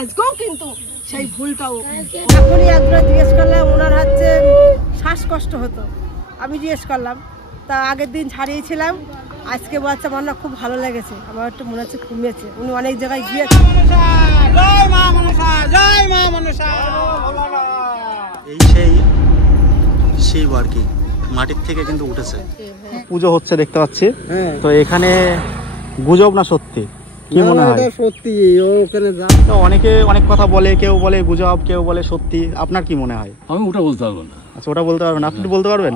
আজকেও কিন্তু সেই ভুলটাও। এখনই একবার জিজ্ঞেস করলাম, ওনার হচ্ছে শ্বাসকষ্ট হতো, আমি জিজ্ঞেস করলাম, তা আগের দিন ছাড়িয়েছিলাম, আজকে বলছে আমার না খুব ভালো লেগেছে, আমার একটু মনে হচ্ছে কমেছে। উনি অনেক জায়গায় গিয়েছে। এই সেই শিব আর কি মাটির থেকে কিন্তু উঠেছে। পুজো হচ্ছে দেখতে পাচ্ছি, তো এখানে গুজব না সত্যি, কি মনে হয়? সত্যি, ওখানে তো অনেকে অনেক কথা বলে, কেউ বলে গুজব, কেউ বলে সত্যি, আপনার কি মনে হয়? আমি ওটা বলতে পারবো না। আচ্ছা, ওটা বলতে পারবেন, আপনি বলতে পারবেন?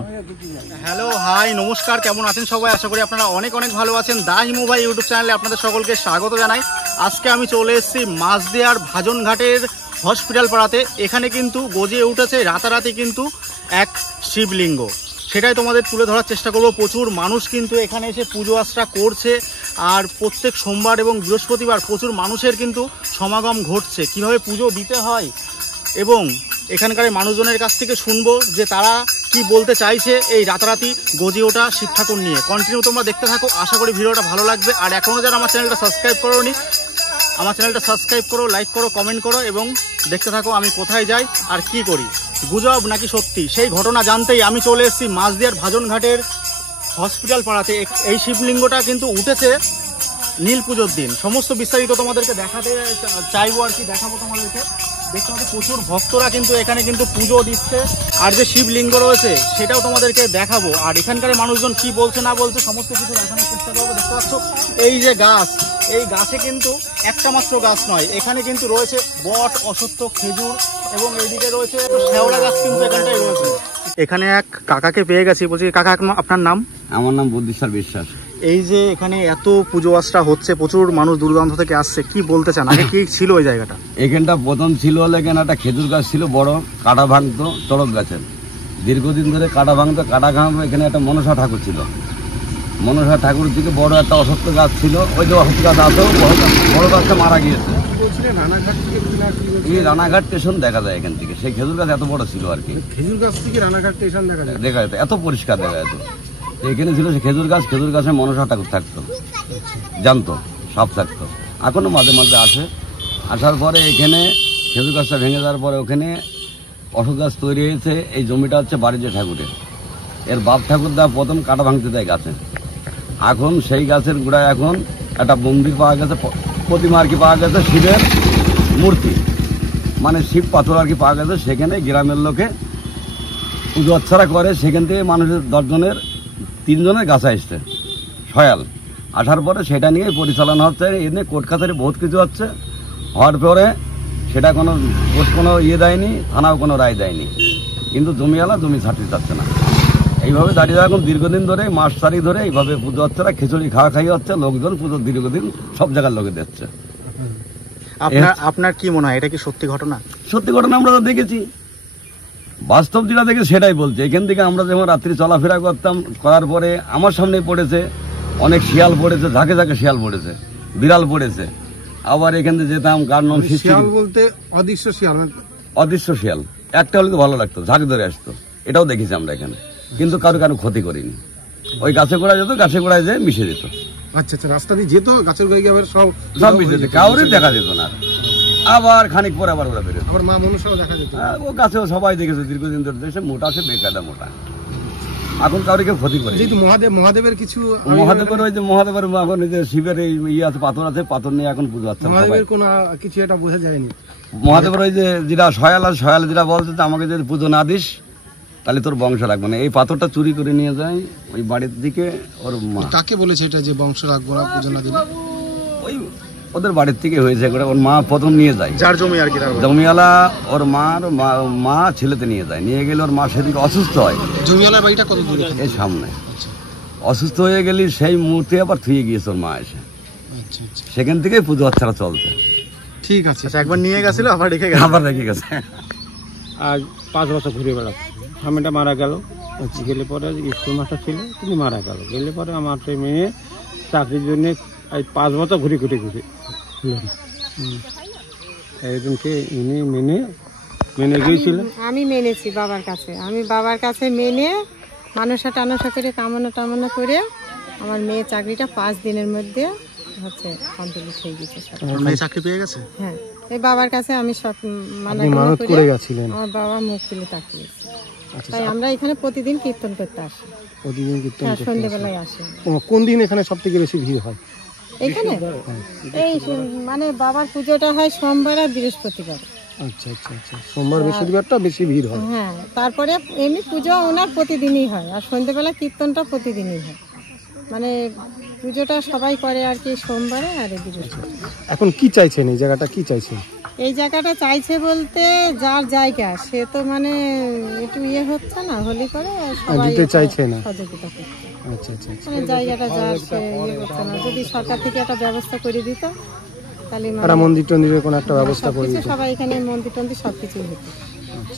হ্যালো, হাই, নমস্কার, কেমন আছেন সবাই? আশা করি আপনারা অনেক অনেক ভালো আছেন। দা হিমু ভাই ইউটিউব চ্যানেলে আপনাদের সকলকে স্বাগত জানাই। আজকে আমি চলে এসেছি মাঝদিয়ার ভাজনঘাটের হসপিটাল পাড়াতে। এখানে কিন্তু গজিয়ে উঠেছে রাতারাতি কিন্তু এক শিবলিঙ্গ, সেটাই তোমাদের তুলে ধরার চেষ্টা করব। প্রচুর মানুষ কিন্তু এখানে এসে পুজো আশ্রা করছে, আর প্রত্যেক সোমবার এবং বৃহস্পতিবার প্রচুর মানুষের কিন্তু সমাগম ঘটছে। কিভাবে পুজো দিতে হয় এবং এখানকার মানুষজনের কাছ থেকে শুনবো যে তারা কি বলতে চাইছে এই রাতারাতি গজিয়ে ওঠা শিব ঠাকুর নিয়ে। কন্টিনিউ তোমরা দেখতে থাকো, আশা করি ভিডিওটা ভালো লাগবে। আর এখনও যারা আমার চ্যানেলটা সাবস্ক্রাইব করোনি, আমার চ্যানেলটা সাবস্ক্রাইব করো, লাইক করো, কমেন্ট করো এবং দেখতে থাকো আমি কোথায় যাই আর কি করি। গুজব নাকি সত্যি, সেই ঘটনা জানতেই আমি চলে এসেছি মাঝদিয়ার ভাজনঘাটের হসপিটাল পাড়াতে। এই শিবলিঙ্গটা কিন্তু উঠেছে নীল পুজোর দিন। সমস্ত বিস্তারিত তোমাদেরকে দেখাতে চাইবো আর কি, দেখাবো তোমাদেরকে। দেখতে পাচ্ছি প্রচুর ভক্তরা কিন্তু এখানে কিন্তু পুজো দিচ্ছে, আর যে শিবলিঙ্গ রয়েছে সেটাও তোমাদেরকে দেখাবো। আর এখানকার মানুষজন কি বলছে না বলছে সমস্ত কিছু দেখানোর চেষ্টা করবো। দেখতে পাচ্ছ এই যে গাছ, এই গাছে কিন্তু একটা মাত্র গাছ নয়, এখানে কিন্তু রয়েছে বট, অশ্বত্থ, খেজুর এবং এইদিকে রয়েছে শেওড়া গাছ কিন্তু এখানটায় রয়েছে। এখানে এক কাকাকে পেয়ে গেছি, বলছি কাকা আপনার নাম? আমার নাম বুদ্ধিশ্বর বিশ্বাস। এই যে এখানে এত পুজো আশ্রা হচ্ছে, প্রচুর মানুষ দূর দূরান্ত থেকে আসছে, কি বলতে চান? আগে কি ছিল ওই জায়গাটা? এখানটা প্রথম ছিল হলে এখানে একটা খেজুর গাছ ছিল, বড় কাটা ভাঙতো চড়ক গাছের, দীর্ঘদিন ধরে কাটা ভাঙতো, কাটা ভাঙতো। এখানে একটা মনসা ঠাকুর ছিল, মনসা ঠাকুর থেকে বড় একটা অসত্য গাছ ছিল, ওই যে অসত্য গাছ আছে, বড় গাছটা মারা গিয়েছে। এই রানাঘাট স্টেশন দেখা যায় এখান থেকে, সেই খেজুর গাছ এত বড় ছিল আর কি। খেজুর গাছ থেকে রানাঘাট স্টেশন দেখা যেত, এত পরিষ্কার দেখা যেত। এখানে ছিল সে খেজুর গাছ, খেজুর গাছে মনসা ঠাকুর থাকতো, জানতো, সাপ থাকতো। এখনো মাঝে মাঝে আসে। আসার পরে এখানে খেজুর গাছটা ভেঙে যাওয়ার পরে ওখানে অশোক গাছ তৈরি হয়েছে। এই জমিটা হচ্ছে বাড়িতে ঠাকুরের, এর বাপ ঠাকুরদা প্রথম কাটা ভাঙতে দেয় গাছে। এখন সেই গাছের গোড়ায় এখন একটা মন্দির পাওয়া গেছে, প্রতিমা আর কি পাওয়া গেছে, শিবের মূর্তি, মানে শিব পাথর আর কি পাওয়া গেছে। সেখানে গ্রামের লোকে পুজো অর্চনা করে। সেখান থেকে মানুষের 10 জনের 3 জনের গাছে আসছে সয়াল। আসার পরে সেটা নিয়ে পরিচালনা হচ্ছে, এ নিয়ে কোর্ট কাছারি বহুত কিছু হচ্ছে। হওয়ার পরে সেটা কোনো কোর্ট কোনো ইয়ে দেয়নি, থানাও কোনো রায় দেয়নি, কিন্তু জমিওয়ালা জমি ছাড়তে চাচ্ছে না। এইভাবে দাঁড়িয়ে এখন দীর্ঘদিন ধরে, মাস 4 ধরে এইভাবে পুজো হচ্ছে না, খিচুড়ি খাওয়া খাই হচ্ছে, লোকজন পুজো দীর্ঘদিন সব জায়গার লোকে দিচ্ছে। আপনার কি মনে হয়, এটা কি সত্যি ঘটনা? সত্যি ঘটনা, আমরা তো দেখেছি, বাস্তব যেটা দেখে সেটাই বলছে। এখান থেকে আমরা যেমন রাত্রি চলাফেরা করতাম, করার পরে আমার সামনে পড়েছে অনেক শিয়াল পড়েছে, ঝাঁকে ঝাঁকে শিয়াল পড়েছে, বিড়াল পড়েছে। আবার এখান থেকে যেতাম, কার নাম শিয়াল বলতে অদৃশ্য শিয়াল, অদৃশ্য শিয়াল একটা হলে তো ভালো লাগতো, ঝাঁকে ধরে আসতো। এটাও দেখেছি আমরা এখানে, কিন্তু কারো ক্ষতি করিনি। ওই গাছে গোড়ায় যেত, গাছে গোড়ায় যেয়ে মিশে যেত। আচ্ছা আচ্ছা, রাস্তা দিয়ে যেত, গাছের গোড়ায় গিয়ে সব মিশে যেত, কাউরে দেখা যেত না। আবার খানিক পরে আবার ওরা বেরোতো, আবার মা মনসাও দেখা যেত। ও গাছেও সবাই দেখেছে দীর্ঘদিন ধরে, দেখছে মোটা আছে, বেকাদা মোটা। এখন কাউকে ক্ষতি করে। যেহেতু মহাদেবের কিছু, মহাদেবের ওই যে মহাদেবের এখন ওই যে শিবের এই ইয়ে আছে, পাথর আছে, পাথর নিয়ে এখন পুজো হচ্ছে। মহাদেবের কোনো কিছু এটা বোঝা যায়নি। মহাদেবের ওই যে যেটা সয়াল আছে, সয়াল যেটা বলছে যে আমাকে যদি পুজো না দিস তাহলে তোর বংশ রাখবো না। এই পাথরটা চুরি করে নিয়ে যায় ওই বাড়ির দিকে ওর মা। কাকে বলেছে এটা যে বংশ রাখবো না, পুজো না দিলে? ওই ওদের বাড়ির থেকে হয়েছে, ওর মা প্রথম নিয়ে যায়, যার জমি আর কি, জমিওয়ালা ওর মা ছেলেতে নিয়ে যায়। নিয়ে গেলে ওর মা সেদিকে অসুস্থ হয়। জমিওয়ালার বাড়িটা কত দূরে? এই সামনে। অসুস্থ হয়ে গেলে সেই মুহূর্তে আবার থুয়ে গিয়েছে ওর মা এসে। সেখান থেকেই পুজো অর্চনা চলছে। ঠিক আছে, একবার নিয়ে গেছিল, আবার রেখে গেছে। আজ 5 বছর ঘুরে বেড়াচ্ছে। স্বামীটা মারা গেল, গেলে পরে স্কুল মাস্টার ছিল, তিনি মারা গেল। গেলে পরে আমার সেই মেয়ে চাকরির জন্য 5 বছর ঘুরে একজনকে মেনে গিয়েছিল। আমি মেনেছি বাবার কাছে, আমি বাবার কাছে মেনে মানুষা টানুষা করে কামনা করে আমার মেয়ে চাকরিটা 5 দিনের মধ্যে হচ্ছে কমপ্লিট হয়ে গেছে। চাকরি পেয়ে গেছে? হ্যাঁ। এই বাবার কাছে আমি সব আপনি মানত করে গেছিলেন? আমার বাবা মুখ তুলে তাকিয়েছে। আচ্ছা, তাই আমরা এখানে প্রতিদিন কীর্তন করতে আসি। প্রতিদিন কীর্তন হ্যাঁ, করতে সন্ধ্যেবেলায় আসি। আসেন? কোন দিন এখানে সব থেকে বেশি ভিড় হয়? এইখানে এই মানে বাবার পুজোটা হয় সোমবার আর বৃহস্পতিবার। আচ্ছা আচ্ছা আচ্ছা, সোমবার বৃহস্পতিবারটা বেশি ভিড় হয়। হ্যাঁ, তারপরে এমনি পুজো ওনার প্রতিদিনই হয়, আর সন্ধ্যেবেলা কীর্তনটা প্রতিদিনই হয়। মানে পুজোটা সবাই করে আর কি সোমবারে আর বৃহস্পতিবার। এখন কি চাইছেন, এই জায়গাটা কি চাইছেন? এই জায়গাটা চাইছে বলতে যার জায়গা সে তো মানে একটু হচ্ছে না, হলি করে সবাই দিতে চাইছে না। সহযোগিতা করছে। আচ্ছা আচ্ছা আচ্ছা, মানে জায়গাটা যার সে করছে না, যদি সরকার থেকে একটা ব্যবস্থা করে দিত তাহলে একটা মন্দির টন্দিরের কোনো একটা ব্যবস্থা করে সবকিছু দিতে। সবাই এখানে মন্দির টন্দির সবকিছুই হতো।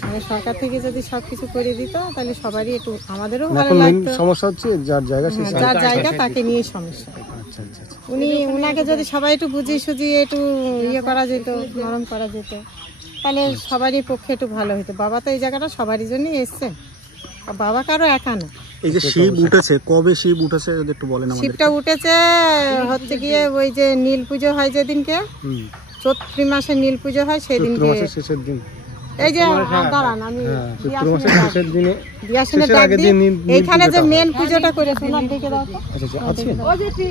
মানে সরকার থেকে যদি সবকিছু করে দিত তাহলে সবারই একটু আমাদেরও ভালো এখন মেইন লাগতো। সমস্যা হচ্ছে যার জায়গা সেই হ্যাঁ, যার জায়গা তাকে নিয়ে সমস্যা। আচ্ছা আচ্ছা আচ্ছা, উনাকে যদি সবাই একটু বুঝিয়ে সুঝিয়ে একটু করা যেত, নরম করা যেত, তাহলে সবারই পক্ষে একটু ভালো হতো। বাবা তো এই জায়গাটা সবারই জন্যই এসছে, বাবা কারো একা না। এই যে শিব উঠেছে, কবে শিব উঠেছে যদি একটু বলেন আমাদের? শিবটা উঠেছে হচ্ছে গিয়ে ওই যে নীল পুজো হয় যেদিনকে, চৈত্র মাসে নীল পুজো হয় সেদিনকে, শেষের দিন। এই যে দাঁড়ান আমি চৈত্র মাসের শেষের দিনে, দিয়াশনের ডাক দিই। এইখানে যে মেন পুজোটা করেছে ওনার দিকে দাও তো। আচ্ছা আচ্ছা আছে।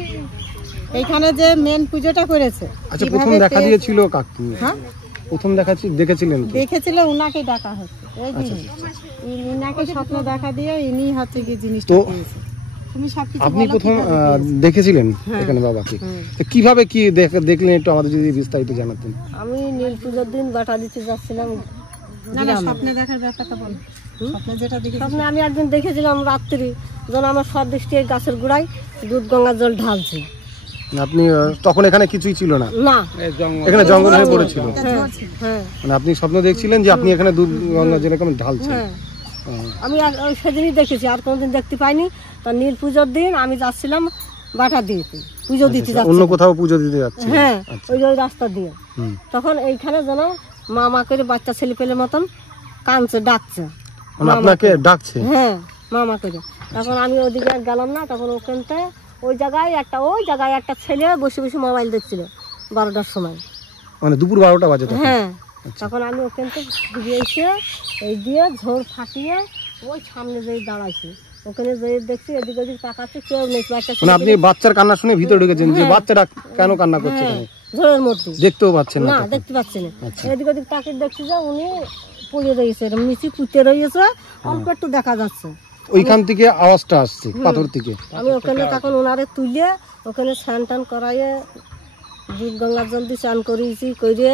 এইখানে যে মেন পুজোটা করেছে, আচ্ছা, প্রথম দেখা দিয়েছিল কাকি? হ্যাঁ, প্রথম দেখেছিলেন কি? দেখেছিল উনাকে ডাকা হচ্ছে। এই যে ইনাকে স্বপ্ন দেখা দিয়ে ইনি হচ্ছে কি জিনিসটা তো পেয়েছে। তুমি সবকিছু আপনি বলো প্রথম কিভাবে পেয়েছো? দেখেছিলেন এখানে বাবাকে? তো কিভাবে কি দেখলেন একটু আমাদের যদি বিস্তারিত জানাতেন। আমি নীল পুজোর দিন বাটা দিতে যাচ্ছিলাম। না না, স্বপ্নে দেখার ব্যাপারটা বলো। স্বপ্নে যেটা দেখেছি স্বপ্নে আমি একদিন দেখেছিলাম রাত্রি যখন আমার সব দৃষ্টি এই গাছের গোড়ায় দুধ গঙ্গার জল ঢালছি। আপনি তখন এখানে কিছুই ছিল না? না, এখানে জঙ্গল হয়ে পড়েছিল। হ্যাঁ মানে আপনি স্বপ্ন দেখছিলেন যে আপনি এখানে দুধ গঙ্গা যেরকম ঢালছেন? হ্যাঁ, আমি সেদিনই দেখেছি, আর কোনোদিন দেখতে পাইনি। তা নীল পুজোর দিন আমি যাচ্ছিলাম বাটা দিতে, পুজো দিতে অন্য যাচ্ছিলাম। কোথাও পুজো দিতে যাচ্ছেন? হ্যাঁ, ওই ওই রাস্তা দিয়ে। তখন এইখানে যেন মামা করে বাচ্চা ছেলে পেলের মতন কাঁদছে, ডাকছে। মানে আপনাকে ডাকছে? হ্যাঁ, মামা করে। তখন আমি ওদিকে আর গেলাম না। তখন ওখানটায় ওই জায়গায় একটা ছেলে বসে বসে মোবাইল দেখছিল 12টার সময়। মানে দুপুর 12টা বাজে তখন? হ্যাঁ, তখন আমি ওখান থেকে ঘুরে এসে এই দিয়ে ঝোড় ফাটিয়ে ওই সামনে যেয়ে দাঁড়াইছি। ওখানে যেয়ে দেখছি এদিক ওদিক তাকাচ্ছি, কেউ নেই। মানে আপনি বাচ্চার কান্না শুনে ভিতরে ঢুকেছেন যে বাচ্চাটা কেন কান্না করছে? ঝোড়ের মধ্যে দেখতেও পাচ্ছেন না, না? দেখতে পাচ্ছি না। এদিক ওদিক তাকে দেখছি যে উনি পড়ে রয়েছে, এরকম নিচে পুঁতে রয়েছে, অল্প একটু দেখা যাচ্ছে। ওইখান থেকে আওয়াজটা আসছে পাথর থেকে। আমি ওখানে তখন ওনারে তুলে ওখানে স্নান টান করাইয়ে দুধ গঙ্গার জল দিয়ে স্নান করিয়েছি, করে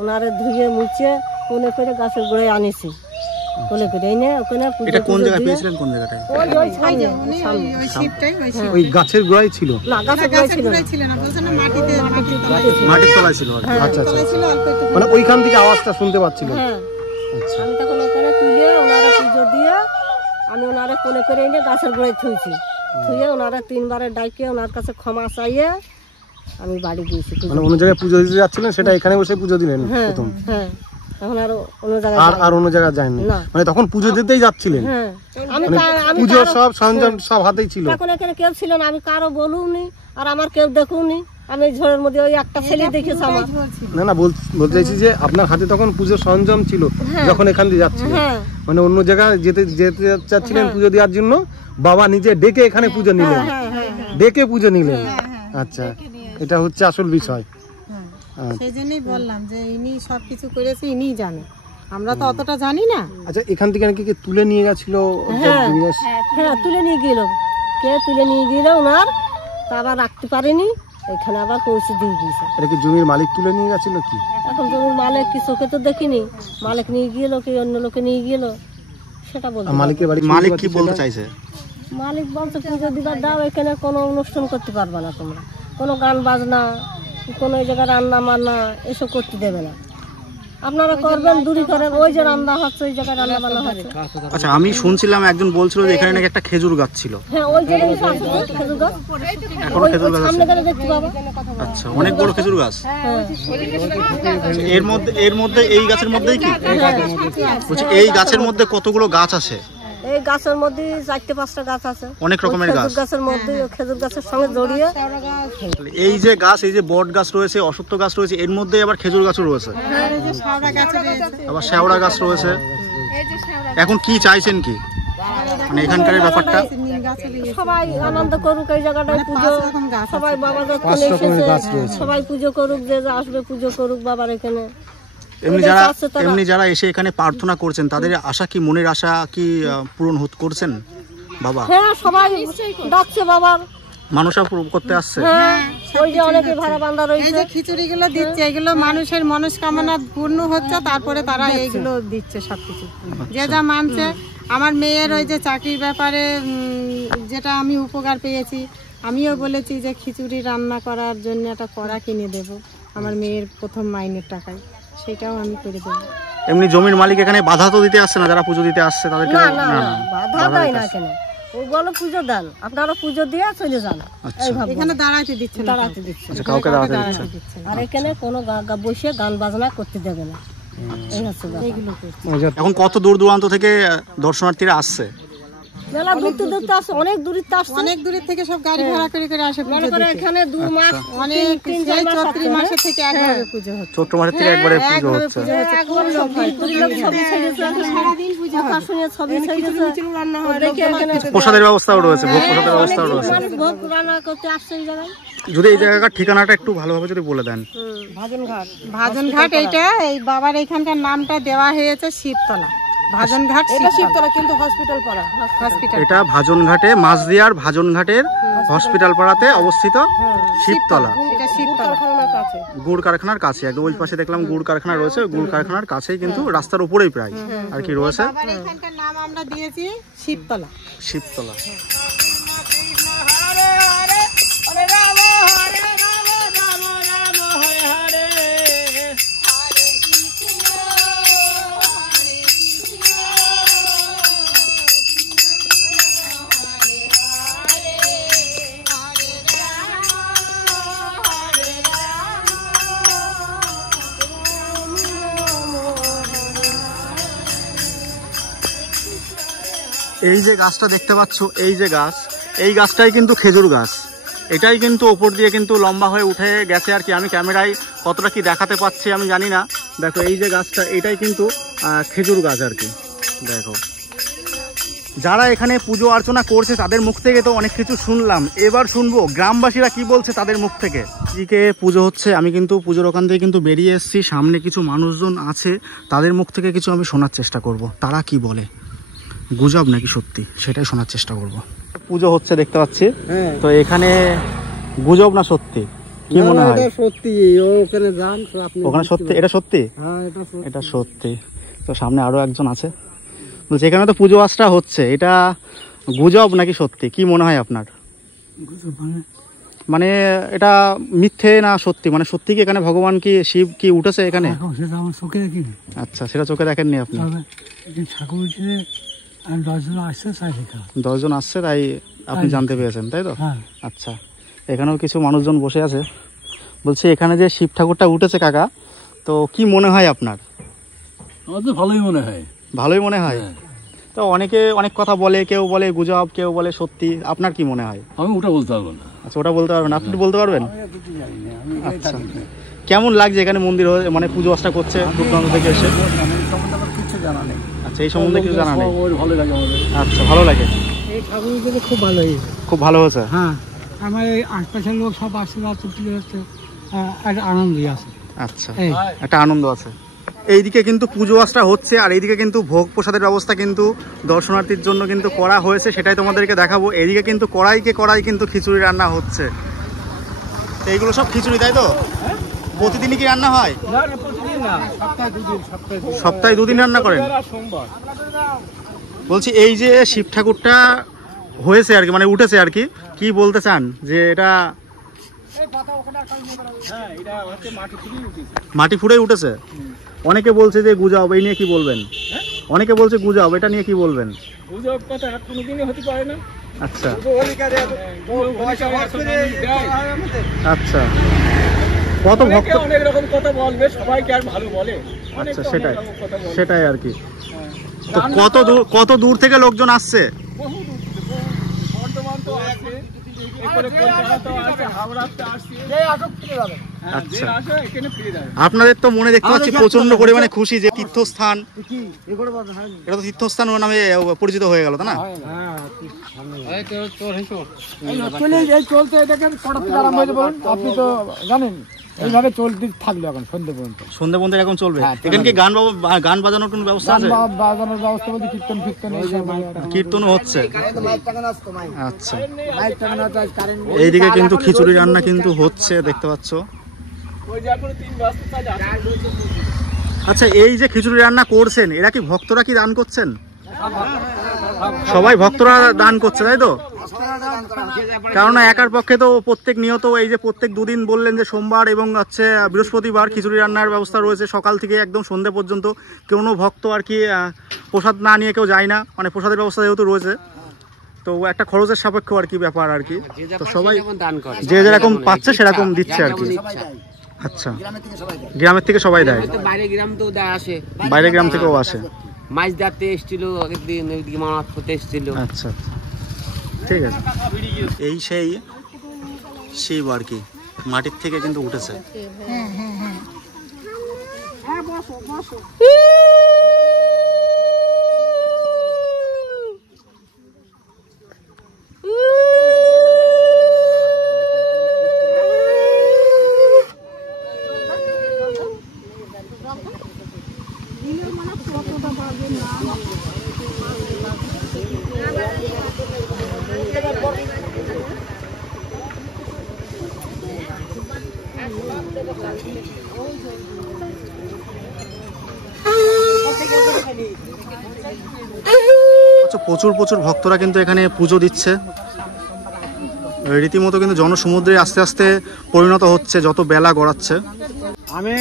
ওনারে ধুয়ে মুছে কোলে করে গাছের গোড়ায় আনিছি। কোলে করে এনে ওখানে এটা কোন জায়গায় পেয়েছিলেন? কোন জায়গাটায়? ওই সামনে সামনে। ওই শিবটাই ওই শিব ওই গাছের গোড়ায় ছিল? না, গাছের গোড়ায় ছিল না। ছিল না, বলছে না মাটিতে মাটির তলায় ছিল? আচ্ছা আচ্ছা, ছিল অল্প একটু। মানে ওইখান থেকে আওয়াজটা শুনতে পাচ্ছিলেন? হ্যাঁ, আচ্ছা, আমি তখন ওখানে তুলে ওনারা পুজো দিয়ে আমি ওনারে কোলে করে এনে গাছের গোড়ায় থুইছি। থুয়ে ওনারা 3 বারে ডাইকে ওনার কাছে ক্ষমা চাইয়ে আমি বাড়ি গিয়েছি। মানে অন্য জায়গায় পুজো দিতে যাচ্ছিলেন, সেটা এখানে বসে পুজো দিলেন প্রথম? হ্যাঁ, এখন আর অন্য জায়গায় আর অন্য জায়গায় যায়নি? না। মানে তখন পুজো দিতেই যাচ্ছিলেন? হ্যাঁ, আমি পুজোর সব সরঞ্জাম সব হাতেই ছিল? তখন এখানে কেউ ছিল না, আমি কারো বলুনি আর আমার কেউ দেখুনি। আমি এই ঝড়ের মধ্যে ওই একটা ছেলে দেখেছি আমার। না না, বলতে চাইছি যে আপনার হাতে তখন পুজোর সরঞ্জাম ছিল যখন এখান দিয়ে যাচ্ছিলেন? হ্যাঁ, মানে অন্য জায়গায় যেতে চাচ্ছিলেন পুজো দেওয়ার জন্য, বাবা নিজে ডেকে এখানে পুজো নিলেন? ডেকে পুজো নিলেন? আচ্ছা, এটা হচ্ছে আসল বিষয়। সেই জন্যই বললাম যে ইনি সবকিছু করেছে, ইনিই জানে, আমরা তো অতটা জানি না। আচ্ছা, এখান থেকে নাকি কে তুলে নিয়ে গেছিল? হ্যাঁ, তুলে নিয়ে গেল, কে তুলে নিয়ে গেল ওনার, তা আবার রাখতে পারেনি, এখানে আবার পৌঁছে দিয়ে গিয়েছে। এটা কি জমির মালিক তুলে নিয়ে গেছিল কি? এখন জমির মালিক কি চোখে তো দেখিনি, মালিক নিয়ে গেল কি অন্য লোকে নিয়ে গেল সেটা বলতে। মালিকের বাড়ি মালিক কি বলতে চাইছে? মালিক বলছে পুজো দিবার দাও, এখানে কোনো অনুষ্ঠান করতে পারবে না তোমরা, কোনো গান বাজনা, কোনো এই জায়গায় রান্না বান্না এসব করতে দেবে না, আপনারা করবেন দূরী করেন। ওই যে রান্না হচ্ছে ওই জায়গায় রান্না বান্না হচ্ছে। আচ্ছা, আমি শুনছিলাম একজন বলছিল যে এখানে নাকি একটা খেজুর গাছ ছিল? হ্যাঁ, ওই যে খেজুর গাছ, এখনো খেজুর গাছ সামনে গেলে দেখতে পাবো। আচ্ছা, অনেক বড় খেজুর গাছ? এর মধ্যে এই গাছের মধ্যেই কি বলছি, এই গাছের মধ্যে কতগুলো গাছ আছে? এই গাছের মধ্যে 4-5টা গাছ আছে, অনেক রকমের গাছ। খেজুর গাছের মধ্যে খেজুর গাছের সঙ্গে জড়িয়ে এই যে গাছ, এই যে বট গাছ রয়েছে, অশ্বত্থ গাছ রয়েছে, এর মধ্যে আবার খেজুর গাছও রয়েছে, আবার শেওড়া গাছ রয়েছে। এখন কি চাইছেন কি মানে এখানকার ব্যাপারটা? সবাই আনন্দ করুক, এই জায়গাটায় পুজো, সবাই বাবা যখন এসেছে সবাই পুজো করুক, যে আসবে পুজো করুক বাবার এখানে। এমনি যারা এসে এখানে প্রার্থনা করছেন তাদের আশা কি, মনের আশা কি পূরণ করছেন বাবা? হ্যাঁ, সবাই ডাকছে বাবার, মানুষরা পূরণ করতে আসছে। হ্যাঁ, ওই যে অনেকে ভাড়া বান্ধা রয়েছে, এই যে খিচুড়িগুলো দিচ্ছে, এগুলো মানুষের মনস্কামনা পূর্ণ হচ্ছে, তারপরে তারা এইগুলো দিচ্ছে সবকিছু যে যা মানছে। আমার মেয়ের ওই যে চাকরির ব্যাপারে যেটা আমি উপকার পেয়েছি, আমিও বলেছি যে খিচুড়ি রান্না করার জন্য একটা কড়া কিনে দেব আমার মেয়ের প্রথম মাইনের টাকায়, সেটাও আমি করে দেবো। এমনি জমির মালিক এখানে বাধা তো দিতে আসছে না, যারা পুজো দিতে আসছে তাদেরকে? না, বাধা দেয় না কেন, ও বলো পুজো দেন, আপনারা পুজো দিয়ে চলে যান। এখানে দাঁড়াতে দিচ্ছে না, দাঁড়াতে দিচ্ছে না, কাউকে দাঁড়াতে দিচ্ছে না। আর এখানে কোনো বসে গান বাজনা করতে দেবে না, এই হচ্ছে এইগুলো। এখন কত দূর দূরান্ত থেকে দর্শনার্থীরা আসছে? মেলা ঘুরতে দেখতে আসছে, অনেক দূরিতে আসছে, অনেক দূরের থেকে সব গাড়ি ভাড়া করে করে আসে পুজো দিতে। এখানে 2 মাস অনেক চৈত্র মাসে থেকে একভাবে পুজো হচ্ছে, চৈত্র মাসের থেকে একবারে পুজো হচ্ছে। একবার লোক ছবি ছেড়েছে, সারাদিন পুজো শুনে ছবি ছেড়েছে, রান্না হয়, প্রসাদের ব্যবস্থাও রয়েছে, ভোগ প্রসাদের ব্যবস্থাও রয়েছে। মানুষ ভোগ রান্না করতে আসছে এই জায়গায়। যদি এই জায়গার ঠিকানাটা একটু ভালোভাবে যদি বলে দেন। ভাজনঘাট, এইটা এই বাবার এখানকার নামটা দেওয়া হয়েছে শিবতলা, ভাজনঘাট শিবতলা, কিন্তু হসপিটাল পাড়া, হসপিটাল। এটা ভাজনঘাটে, মাঝদিয়ার ভাজনঘাটের হসপিটাল পাড়াতে অবস্থিত শিবতলা, এটা শিবতলা গুড় কারখানার কাছে। একদম ওই পাশে দেখলাম গুড় কারখানা রয়েছে, গুড় কারখানার কাছেই কিন্তু রাস্তার উপরেই প্রায় আর কি রয়েছে। বাবার এখানকার নাম আমরা দিয়েছি শিবতলা। শিবতলা। এই যে গাছটা দেখতে পাচ্ছ, এই যে গাছ, এই গাছটাই কিন্তু খেজুর গাছ। এটাই কিন্তু ওপর দিয়ে কিন্তু লম্বা হয়ে উঠে গেছে আর কি। আমি ক্যামেরায় কতটা কি দেখাতে পাচ্ছি আমি জানি না। দেখো এই যে গাছটা, এটাই কিন্তু খেজুর গাছ আর কি। দেখো যারা এখানে পুজো অর্চনা করছে তাদের মুখ থেকে তো অনেক কিছু শুনলাম, এবার শুনবো গ্রামবাসীরা কি বলছে তাদের মুখ থেকে। এদিকে পুজো হচ্ছে, আমি কিন্তু পুজোর ওখান থেকে কিন্তু বেরিয়ে এসেছি, সামনে কিছু মানুষজন আছে, তাদের মুখ থেকে কিছু আমি শোনার চেষ্টা করব, তারা কি বলে, গুজব নাকি সত্যি সেটাই শোনার চেষ্টা করব। পুজো হচ্ছে দেখতে পাচ্ছি, তো এখানে গুজব না সত্যি কি মনে হয়? সত্যি, ওখানে যান, ওখানে সত্যি, এটা সত্যি, এটা সত্যি। তো সামনে আরো একজন আছে, বলছে এখানে তো পুজো আচরা হচ্ছে, এটা গুজব নাকি সত্যি কি মনে হয় আপনার? মানে এটা মিথ্যে না সত্যি, মানে সত্যি কি এখানে ভগবান কি শিব কি উঠেছে এখানে? আচ্ছা, সেটা চোখে দেখেননি আপনি? 10 জন আসছে তাই আপনি জানতে পেরেছেন, তাই তো? আচ্ছা, এখানেও কিছু মানুষজন বসে আছে, বলছে এখানে যে শিব ঠাকুরটা উঠেছে কাকা, তো কি মনে হয় আপনার? আমার তো ভালোই মনে হয়। ভালোই মনে হয়। তো অনেকে অনেক কথা বলে, কেউ বলে গুজব, কেউ বলে সত্যি, আপনার কি মনে হয়? আমি ওটা বলতে পারবো না। আচ্ছা, ওটা বলতে পারবেন, আপনি বলতে পারবেন? আচ্ছা, কেমন লাগছে এখানে মন্দির মানে পুজো আচরা করছে দূর দূরান্ত থেকে এসে? আচ্ছা, এই সম্বন্ধে কিছু জানা নেই। আচ্ছা, ভালো লাগে, এই ঠাকুরগুলো খুব ভালো হয়েছে, খুব ভালো হয়েছে। হ্যাঁ, আমার এই আশপাশের লোক সব আসছে, পুজো হচ্ছে, একটা আনন্দই আছে। আচ্ছা, একটা আনন্দ আছে। এইদিকে কিন্তু পুজো আচরা হচ্ছে, আর এইদিকে কিন্তু ভোগ প্রসাদের ব্যবস্থা কিন্তু দর্শনার্থীর জন্য কিন্তু করা হয়েছে, সেটাই তোমাদেরকে দেখাবো। এইদিকে কিন্তু কড়াইকে কড়াই কিন্তু খিচুড়ি রান্না হচ্ছে। এইগুলো সব খিচুড়ি, তাই তো? প্রতিদিনই কি রান্না হয়? সপ্তাহে 2 দিন রান্না করেন? বলছি এই যে শিব ঠাকুরটা হয়েছে আর কি, মানে উঠেছে আর কি, কি বলতে চান যে এটা মাটি ফুঁড়েই উঠেছে? অনেকে বলছে যে গুজব, এই নিয়ে কি বলবেন? অনেকে বলছে গুজব, এটা নিয়ে কি বলবেন? আচ্ছা আচ্ছা, কত ভক্ত অনেক রকম কথা বলবে, সবাইকে আর ভালো বলে। আচ্ছা, সেটাই আর কি। তো কত দূর থেকে লোকজন আসছে? আচ্ছা, আপনাদের তো মনে দেখতে পাচ্ছি প্রচন্ড পরিমাণে খুশি যে তীর্থস্থান, এটা তো তীর্থস্থান নামে পরিচিত হয়ে গেল, তাই না? আপনি তো জানেন এইভাবে চলতে থাকলো এখন সন্ধ্যে পর্যন্ত এরকম চলবে। এখানে কি গান বাজানোর কোনো ব্যবস্থা আছে? বাজানোর ব্যবস্থা বলতে কীর্তনও হচ্ছে। আচ্ছা, এইদিকে কিন্তু খিচুড়ি রান্না কিন্তু হচ্ছে, দেখতে পাচ্ছ। আচ্ছা, এই যে খিচুড়ি রান্না করছেন, এরা কি ভক্তরা কি দান করছেন? সবাই ভক্তরা দান করছে, তাই তো? কেননা একার পক্ষে তো প্রত্যেক নিয়ত এই যে প্রত্যেক দুদিন বললেন যে সোমবার এবং হচ্ছে বৃহস্পতিবার খিচুড়ি রান্নার ব্যবস্থা রয়েছে, সকাল থেকে একদম সন্ধ্যে পর্যন্ত কোনো ভক্ত আর কি প্রসাদ না নিয়ে কেউ যায় না, মানে প্রসাদের ব্যবস্থা যেহেতু রয়েছে তো একটা খরচের সাপেক্ষ আর কি ব্যাপার আর কি। তো সবাই যে যেরকম পাচ্ছে সেরকম দিচ্ছে আর কি। আচ্ছা, গ্রামের থেকে সবাই দেয়? বাইরে গ্রাম থেকেও আসে, মাছ ধরতে এসেছিল আগের দিন, ওইদিকে মাছ করতে এসেছিল। আচ্ছা, ঠিক আছে। এই সেই শিব আর কি মাটির থেকে কিন্তু উঠেছে। প্রচুর ভক্তরা কিন্তু এখানে পুজো দিচ্ছে, রীতিমতো কিন্তু জনসমুদ্রে আস্তে আস্তে পরিণত হচ্ছে যত বেলা গড়াচ্ছে। আমি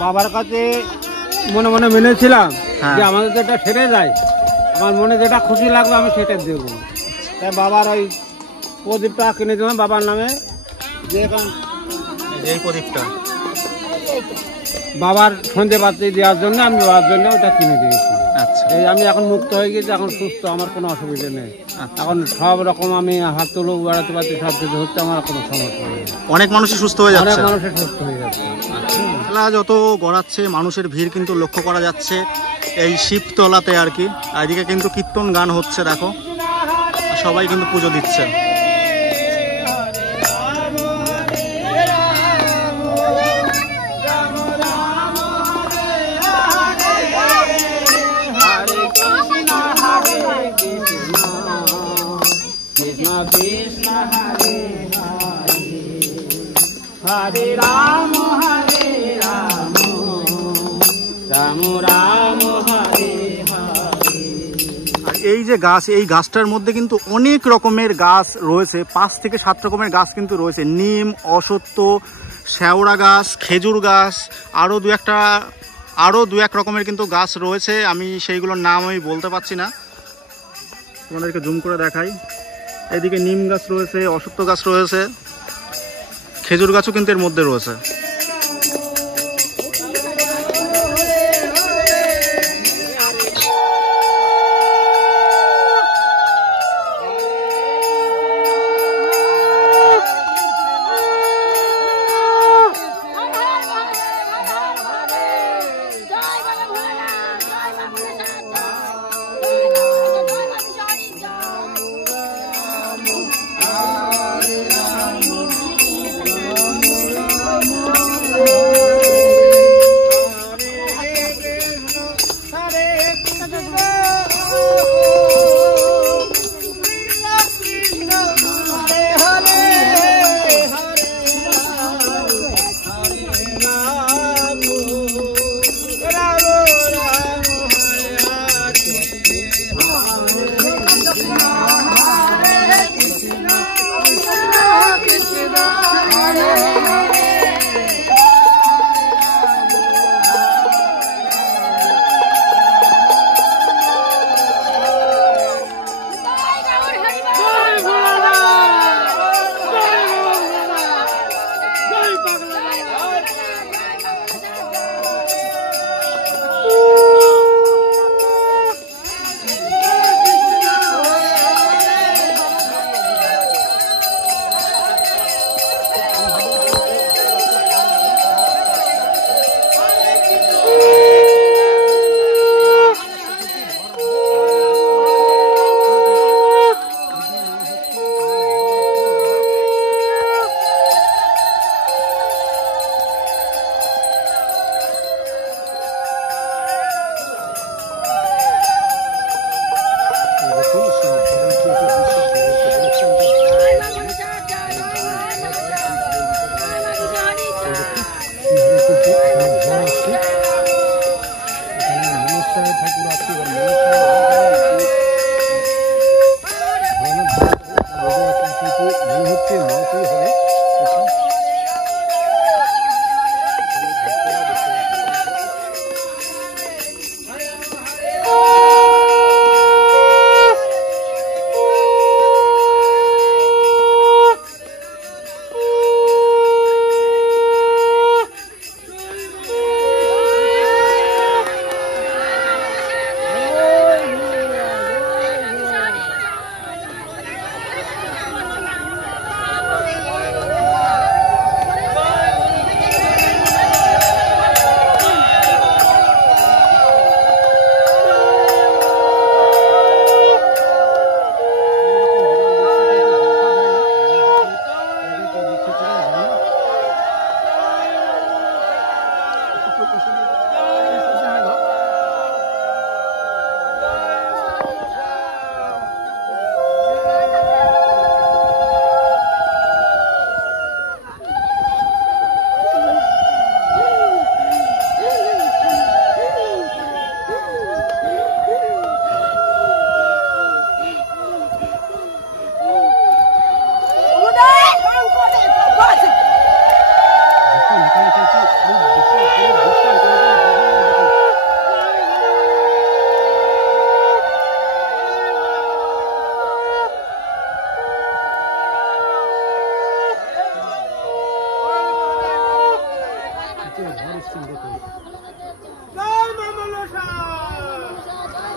বাবার কাছে মনে মনে মেনেছিলাম যে আমাদের যেটা সেরে যায়, আমার মনে যেটা খুশি লাগবে আমি সেটা দেবো। তাই বাবার ওই প্রদীপটা কিনে দিলাম বাবার নামে, যে এখন এই প্রদীপটা বাবার সন্ধে বাতি দেওয়ার জন্য আমি বাবার জন্য ওটা কিনে দিয়েছি। আচ্ছা, এই আমি এখন মুক্ত হয়ে গেছি, এখন সুস্থ, আমার কোনো অসুবিধা নেই। এখন সব রকম আমি হাত তুলো বেড়াতে পারছি, সব কিছু হচ্ছে, আমার কোনো সমস্যা নেই। অনেক মানুষই সুস্থ হয়ে যাচ্ছে, অনেক মানুষের সুস্থ হয়ে যাচ্ছে। মেলা যত গড়াচ্ছে মানুষের ভিড় কিন্তু লক্ষ্য করা যাচ্ছে এই শিবতলাতে আর কি। এদিকে কিন্তু কীর্তন গান হচ্ছে, দেখো সবাই কিন্তু পুজো দিচ্ছে। হরে রাম হরে রাম রাম রাম হরে হরে। আর এই যে গাছ, এই গাছটার মধ্যে কিন্তু অনেক রকমের গাছ রয়েছে, 5 থেকে 7 রকমের গাছ কিন্তু রয়েছে। নিম, অশ্বত্থ, শেওড়া গাছ, খেজুর গাছ, আরও দু এক রকমের কিন্তু গাছ রয়েছে। আমি সেইগুলোর নাম আমি বলতে পারছি না, তোমাদেরকে জুম করে দেখাই। এদিকে নিম গাছ রয়েছে, অশ্বত্থ গাছ রয়েছে, খেজুর গাছও কিন্তু এর মধ্যে রয়েছে।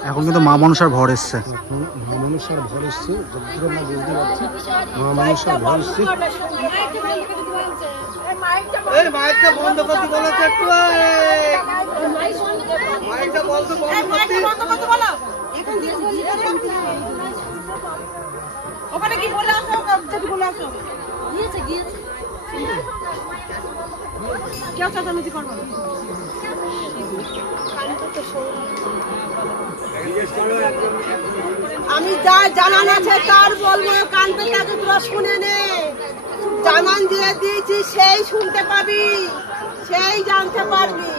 এখন কিন্তু মা মনসার ভর এসছে, মা মনসার ভর এসছে, যতদূর আমরা বুঝতে পারছি মা মনসার ভর এসছে। ওখানে কি বলে আসো, বলে আসো কেউ চাচামেচি করবো না। আমি যা জানান আছে তার বলবো, কানতে তাকে তোরা শুনে নে। জানান দিয়ে দিয়েছি, সেই শুনতে পাবি, সেই জানতে পারবি।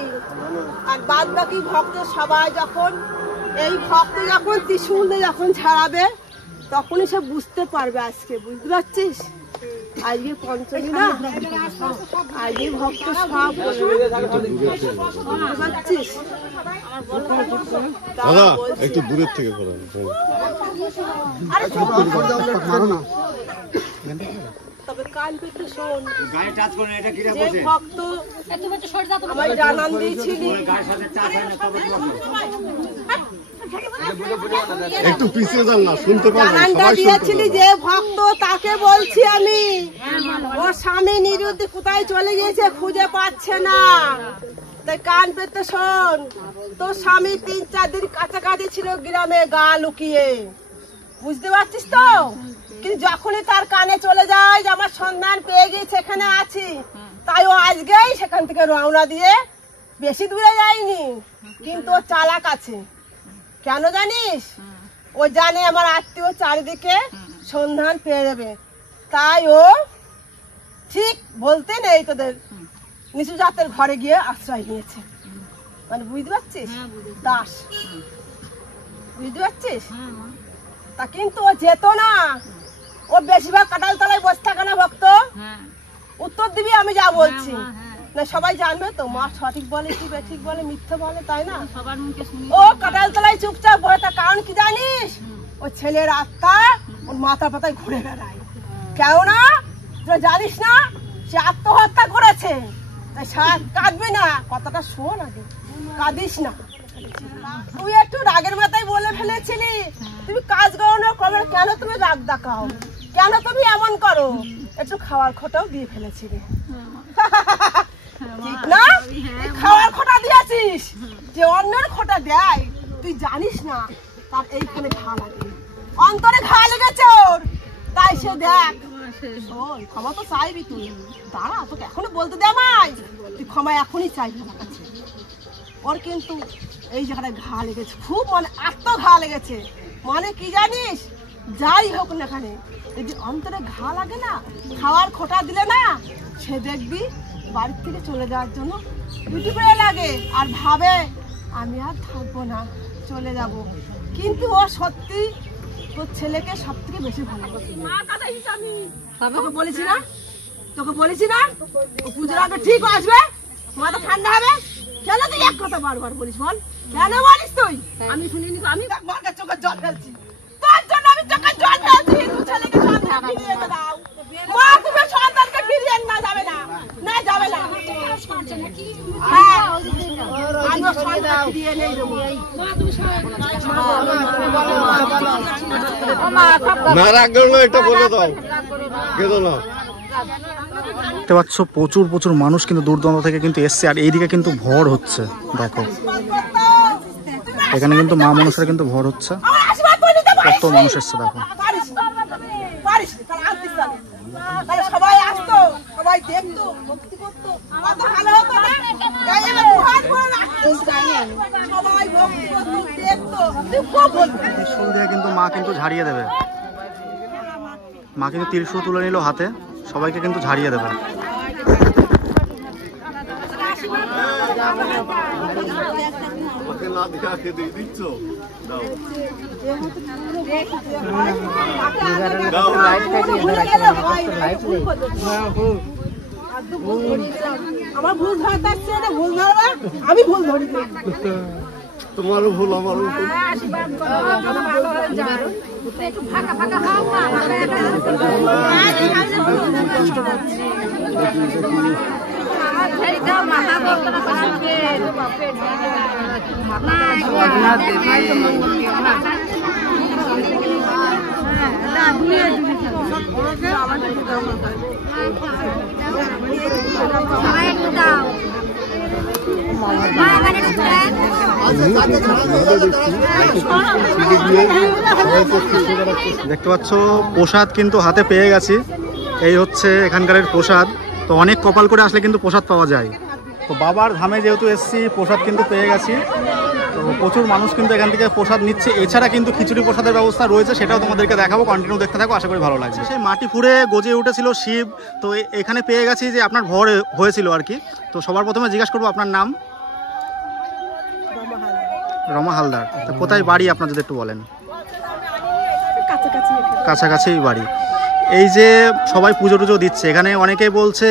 আর বাদ বাকি ভক্ত সবাই যখন এই ভক্ত যখন ত্রিশূল যখন ছাড়াবে তখনই সে বুঝতে পারবে। আজকে বুঝতে পারছিস, আজকে পঞ্চমী না, আজকে ভক্ত সব বুঝতে পারছিস। দাদা একটু দূরের থেকে করেন। তবে কান পেতে শোন, যে ভক্ত আমার জানান দিয়েছিলি, একটু পিছিয়ে যান না, শুনতে পাবেন। জানানটা দিয়েছিলি যে ভক্ত, তাকে বলছি আমি। ও স্বামী নিরুদ্ধ কোথায় চলে গিয়েছে, খুঁজে পাচ্ছে না। তাই কান পেতে শোন, তোর স্বামী 3-4 দিন কাছাকাছি ছিল গ্রামে গা লুকিয়ে, বুঝতে পারছিস তো? কিন্তু যখনই তার কানে চলে যায় যে আমার সন্ধান পেয়ে গিয়েছে, এখানে আছি, তাই ও আজকেই সেখান থেকে রওনা দিয়ে বেশি দূরে যায়নি। কিন্তু ও চালাক আছে, কেন জানিস? ও জানে আমার আত্মীয় চারিদিকে সন্ধান পেয়ে যাবে, তাই ও ঠিক বলতে নেই তোদের নিচু জাতের ঘরে গিয়ে আশ্রয় নিয়েছে। মানে বুঝতে পারছিস দাস, বুঝতে পারছিস? তা কিন্তু ও যেত না, ও বেশিরভাগ কাঁঠাল তলায় বসে থাকে না ভক্ত। উত্তর দিবি আমি যা বলছি, না সবাই জানবে তো মা সঠিক বলে কি বেঠিক বলে মিথ্যে বলে, তাই না? ও কাঁঠাল তলায় চুপচাপ বসে থাকে, কারণ কি জানিস? ও ছেলের আত্মা ওর মাথা পাতায় ঘুরে বেড়ায়। কেন না জানিস না? সে আত্মহত্যা করেছে, তাই কাঁদবি না, কথাটা শোন আগে, কাঁদিস না। তুই একটু রাগের মাথায় বলে ফেলেছিলি, তুমি কাজ করো না কবে, কেন তুমি রাগ দেখাও, কেন তুমি এমন করো? একটু খাওয়ার খোটাও দিয়ে ফেলেছিলি, ঠিক না? খাওয়ার খোটা দিয়েছিস, যে অন্যের খোটা দেয় তুই জানিস না তার এইখানে ঘা লাগে, অন্তরে ঘা লেগেছে ওর, তাই সে দেখ। শোন, ক্ষমা তো চাইবি তুই, দাঁড়া তোকে এখনো বলতে দে আমায়, তুই ক্ষমা এখনই চাইবি আমার কাছে। ওর কিন্তু এই জায়গাটায় ঘা লেগেছে, খুব মানে এত ঘা লেগেছে, মানে কি জানিস? যাই হোক না এখানে যদি অন্তরে ঘা লাগে না, খাওয়ার খোটা দিলে না, সে দেখবি বাড়ির থেকে চলে যাওয়ার জন্য দুটি করে লাগে, আর ভাবে আমি আর থাকবো না, চলে যাব, কিন্তু ও সত্যি তোর ছেলেকে সব থেকে বেশি ভালোবাসে। তোকে বলেছি না, তোকে বলেছি না ও পুজোর আগে ঠিক আসবে, মাথা ঠান্ডা হবে। কেন তুই এক কথা বারবার বলিস বল, কেন বলিস তুই? আমি শুনিনি তো, আমি চোখে জল ফেলছি তোর জন্য, আমি চোখে জল ফেলছি। ছেলেকে সন্তান ফিরিয়ে দাও, মা তুমি সন্তানকে ফিরিয়ে না যাবে না, না যাবে না। হ্যাঁ আমি সন্তান ফিরিয়ে নেই দেবো। না রাখলে এটা বলে দাও, কেঁদো না। দেখতে পাচ্ছ প্রচুর প্রচুর মানুষ কিন্তু দূর দূরান্ত থেকে কিন্তু এসছে, আর এইদিকে কিন্তু ভর হচ্ছে। দেখো এখানে কিন্তু মা মনসার কিন্তু ভর হচ্ছে, কত মানুষ এসছে দেখো। সবাই আসতো, সবাই দেখতো, ভক্তি করতো, কত ভালো হতো না? সবাই ভক্তি করতো, দেখতো, ত্রিশূল দিয়ে কিন্তু মা কিন্তু ঝাড়িয়ে দেবে। মা কিন্তু ত্রিশূল তুলে নিল হাতে, সবাইকে কিন্তু ঝাড়িয়ে দেবে। আমার ভুল ধরতে আসছে, ভুল ধরবা, আমি ভুল ধরি, তোমারও ভুল আমারও ভুল। দেখতে পাচ্ছ প্রসাদ কিন্তু হাতে পেয়ে গেছি, এই হচ্ছে এখানকার প্রসাদ। তো অনেক কপাল করে আসলে কিন্তু প্রসাদ পাওয়া যায়। তো বাবার ধামে যেহেতু এসছি, প্রসাদ কিন্তু পেয়ে গেছি। তো প্রচুর মানুষ কিন্তু এখান থেকে প্রসাদ নিচ্ছে। এছাড়া কিন্তু খিচুড়ি প্রসাদের ব্যবস্থা রয়েছে, সেটাও তোমাদেরকে দেখাবো, কন্টিনিউ দেখতে থাকো, আশা করি ভালো লাগছে। সেই মাটি ফুঁড়ে গজে উঠেছিল শিব, তো এখানে পেয়ে গেছি যে আপনার ভর হয়েছিল আর কি। তো সবার প্রথমে জিজ্ঞাসা করবো আপনার নাম? রমা হালদার। তো কোথায় বাড়ি আপনার, যদি একটু বলেন? কাছাকাছি বাড়ি। এই যে সবাই পুজো টুজো দিচ্ছে, এখানে অনেকেই বলছে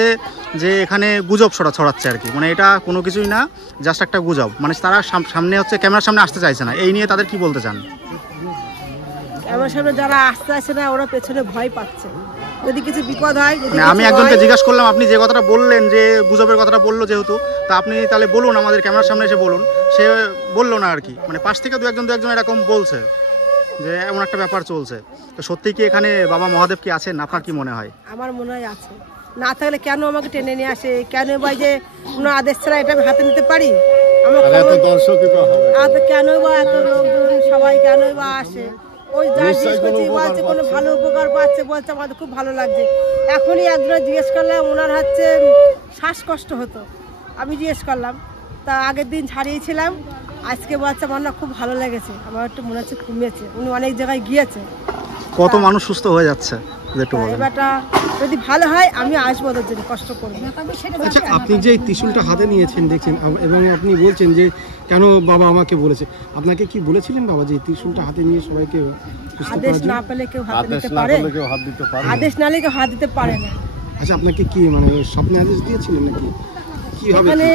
যে এখানে গুজব ছড়াচ্ছে আর কি, মানে এটা কোনো কিছুই না, জাস্ট একটা গুজব। মানে তারা সামনে হচ্ছে ক্যামেরার সামনে আসতে চাইছে না, এই নিয়ে তাদের কি বলতে চান? ক্যামেরার সামনে যারা আসতে আসে না, ওরা পেছনে ভয় পাচ্ছে, যদি কিছু বিপদ হয়। আমি একজনকে জিজ্ঞাসা করলাম, আপনি যে কথাটা বললেন, যে গুজবের কথাটা বললো যেহেতু, তা আপনি তাহলে বলুন, আমাদের ক্যামেরার সামনে এসে বলুন। সে বললো না আর কি, মানে পাশ থেকে দু একজন এরকম বলছে যে এমন একটা ব্যাপার চলছে। তো সত্যি কি এখানে বাবা মহাদেব কি আছেন, আপনার কি মনে হয়? আমার মনে হয় আছে, না থাকলে কেন আমাকে টেনে নিয়ে আসে? কেন ভাই যে কোনো আদেশ ছাড়া এটা আমি হাতে নিতে পারি? কেন বা এত লোকজন সবাই কেন বা আসে? ওই যা জিজ্ঞেস করছি বলছে কোনো ভালো উপকার পাচ্ছে, বলছে আমাদের খুব ভালো লাগছে। এখনই একজন জিজ্ঞেস করলাম, ওনার হচ্ছে শ্বাসকষ্ট হতো, আমি জিজ্ঞেস করলাম, তা আগের দিন ছাড়িয়েছিলাম, আজকে বলছে আমার না খুব ভালো লেগেছে, আমার একটু মনে হচ্ছে কমেছে। উনি অনেক জায়গায় গিয়েছে। কত মানুষ সুস্থ হয়ে যাচ্ছে এবারটা যদি ভালো হয় আমি আসবো, ওদের জন্য কষ্ট করবো। আচ্ছা, আপনি যে ত্রিশূলটা হাতে নিয়েছেন দেখছেন, এবং আপনি বলছেন যে কেন বাবা আমাকে বলেছে, আপনাকে কি বলেছিলেন বাবা যে ত্রিশূলটা হাতে নিয়ে সবাইকে? আদেশ না পেলে কেউ হাত দিতে পারে, আদেশ না নিলে কেউ হাত দিতে পারে না। আচ্ছা, আপনাকে কি মানে স্বপ্নে আদেশ দিয়েছিলেন নাকি? এখানে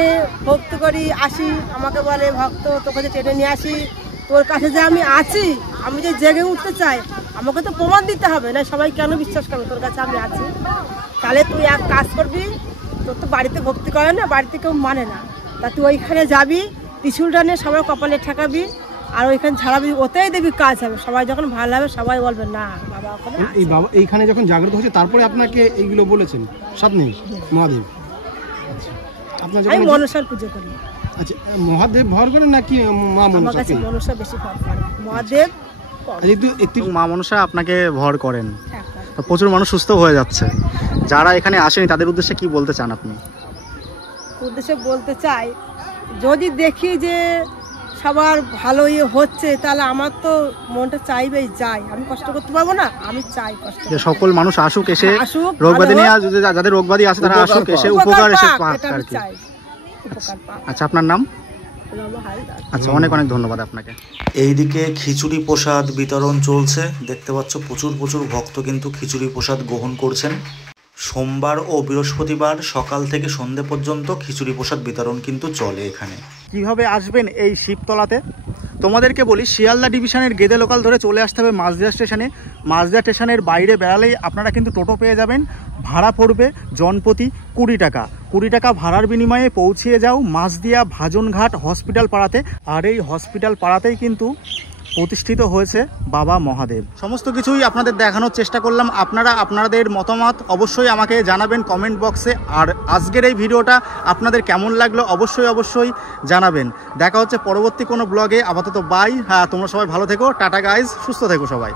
ভক্ত করি আসি, আমাকে বলে ভক্ত তোকে যে টেনে নিয়ে আসি, তোর কাছে যে আমি আছি, আমি যে জেগে উঠতে চাই, আমাকে তো প্রমাণ দিতে হবে না, সবাই কেন বিশ্বাস করবে তোর কাছে আমি আছি? তাহলে তুই এক কাজ করবি, তোর তো বাড়িতে ভক্তি করে না, বাড়িতে কেউ মানে না, তা তুই ওইখানে যাবি, ত্রিশূলটা নিয়ে সবাই কপালে ঠেকাবি, আর ওইখানে ছাড়াবি, ওতেই দেবি কাজ হবে। সবাই যখন ভালো হবে সবাই বলবে না বাবা ওখানে। এই বাবা এইখানে যখন জাগ্রত হচ্ছে, তারপরে আপনাকে এইগুলো বলেছেন স্বপ্নে মহাদেব? আমি মনসার পুজো করি। আচ্ছা, মহাদেব ভর করেন নাকি মা মনসা? আমার কাছে মনসা বেশি ভর করে, মহাদেব মা মনসা আপনাকে ভর করেন। প্রচুর মানুষ সুস্থ হয়ে যাচ্ছে। যারা এখানে আসেনি তাদের উদ্দেশ্যে কি বলতে চান আপনি? উদ্দেশ্যে বলতে চাই, যদি দেখি যে সবার ভালো হচ্ছে, তাহলে আমার তো মনটা চাইবেই যাই, আমি কষ্ট করতে পারবো না, আমি চাই কষ্ট, যে সকল মানুষ আসুক, এসে রোগব্যাধি নিয়ে, যাদের রোগব্যাধি আছে তারা আসুক, এসে উপকার এসে পাক আর কি। আচ্ছা, আপনার নাম? আচ্ছা, অনেক অনেক ধন্যবাদ আপনাকে। এইদিকে খিচুড়ি প্রসাদ বিতরণ চলছে, দেখতে পাচ্ছ প্রচুর প্রচুর ভক্ত কিন্তু খিচুড়ি প্রসাদ গ্রহণ করছেন। সোমবার ও বৃহস্পতিবার সকাল থেকে সন্ধ্যে পর্যন্ত খিচুড়ি প্রসাদ বিতরণ কিন্তু চলে এখানে। কিভাবে আসবেন এই শিবতলাতে তোমাদেরকে বলি, শিয়ালদা ডিভিশনের গেদে লোকাল ধরে চলে আসতে হবে মাঝদিয়া স্টেশনে। মাঝদিয়া স্টেশনের বাইরে বেড়ালেই আপনারা কিন্তু টোটো পেয়ে যাবেন। ভাড়া পড়বে জনপ্রতি 20 টাকা। 20 টাকা ভাড়ার বিনিময়ে পৌঁছিয়ে যাও মাঝদিয়া ভাজনঘাট হসপিটাল পাড়াতে। আর এই হসপিটাল পাড়াতেই কিন্তু প্রতিষ্ঠিত হয়েছে বাবা মহাদেব। সমস্ত কিছুই আপনাদের দেখানোর চেষ্টা করলাম। আপনারা আপনাদের মতামত অবশ্যই আমাকে জানাবেন কমেন্ট বক্সে। আর আজকের এই ভিডিওটা আপনাদের কেমন লাগলো অবশ্যই জানাবেন। দেখা হচ্ছে পরবর্তী কোনো ব্লগে। আপাতত বাই। হ্যাঁ, তোমরা সবাই ভালো থেকো। টাটা গাইজ, সুস্থ থেকো সবাই।